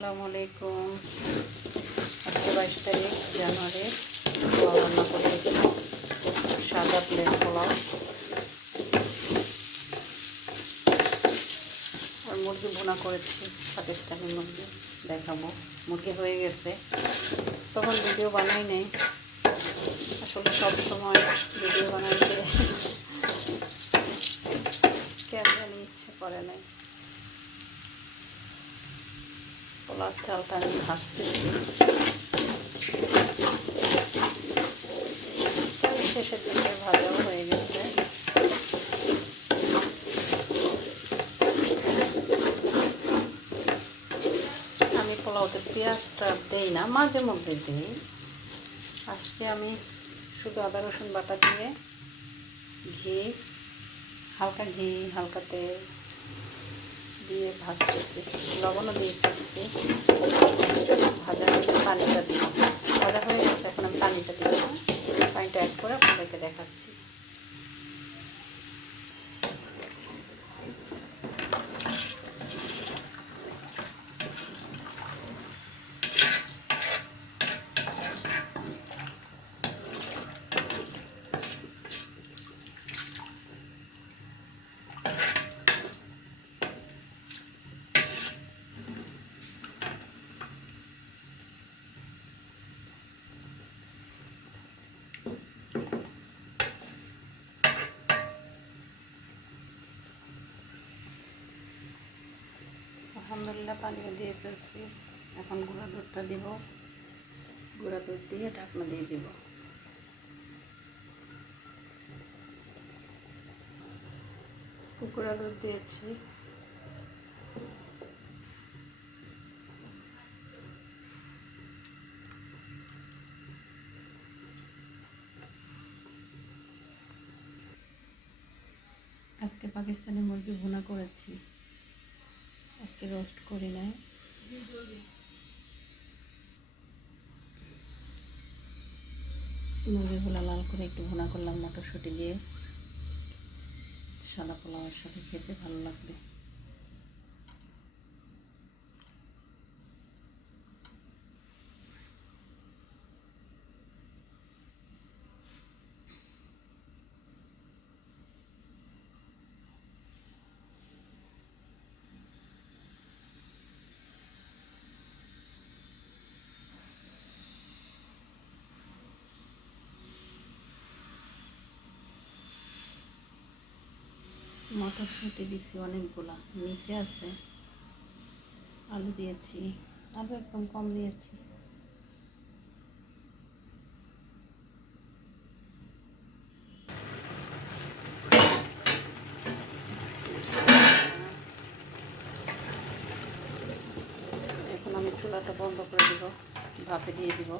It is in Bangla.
আসসালামু আলাইকুম। আজকে বাইশ তারিখ, জানুয়ারি। পোলাও রান্না করতেছি সাদা প্লেন পোলাও। আর মুরগি ভুনা করেছি পাকিস্তানি মুরগি। দেখাবো। মুরগি হয়ে গেছে। তখন ভিডিও বানাই নেই। আসলে সব সময় ভিডিও বানাইতে কেন জানি ইচ্ছে করে নাই। পোলার চালটা আমি ভাজতেছি শেষের দিকে ভাজাও হয়ে গেছে আমি পোলাওতে পেঁয়াজটা দেই না মাঝে মধ্যে দিই আজকে আমি শুধু আদা রসুন বাটা দিয়ে ঘি হালকা ঘি হালকা তেল দিয়ে ভাজতেছি লবণও দিয়ে ভাজছি ভাজা হয়ে পানিটা দিব ভাজা হয়ে গেছে এখন আমি পানিটা দিব পানিটা অ্যাড করে আপনাদেরকে দেখাচ্ছি আলহামদুলিল্লাহ পানিও দিয়ে ফেলছি। এখন গুঁড়া দুধটা দিব। গুঁড়া দুধ দিয়ে ঢাকনা দিয়ে দিব। গুঁড়া দুধ দিয়েছি। আজকে পাকিস্তানি মুরগি ভুনা করেছি। আজকে রোস্ট করি নাই। মুরগিগুলো লাল করে একটু ভুনা করলাম মটরশুঁটি দিয়ে। সাদা পোলাওয়ের সাথে খেতে ভালো লাগবে। মটরশুঁটি দিছি অনেকগুলা, নিচে আছে আলু দিয়েছি, আলু একদম কম দিয়েছি। এখন আমি চুলাটা বন্ধ করে দিব, ভাপে দিয়ে দিব।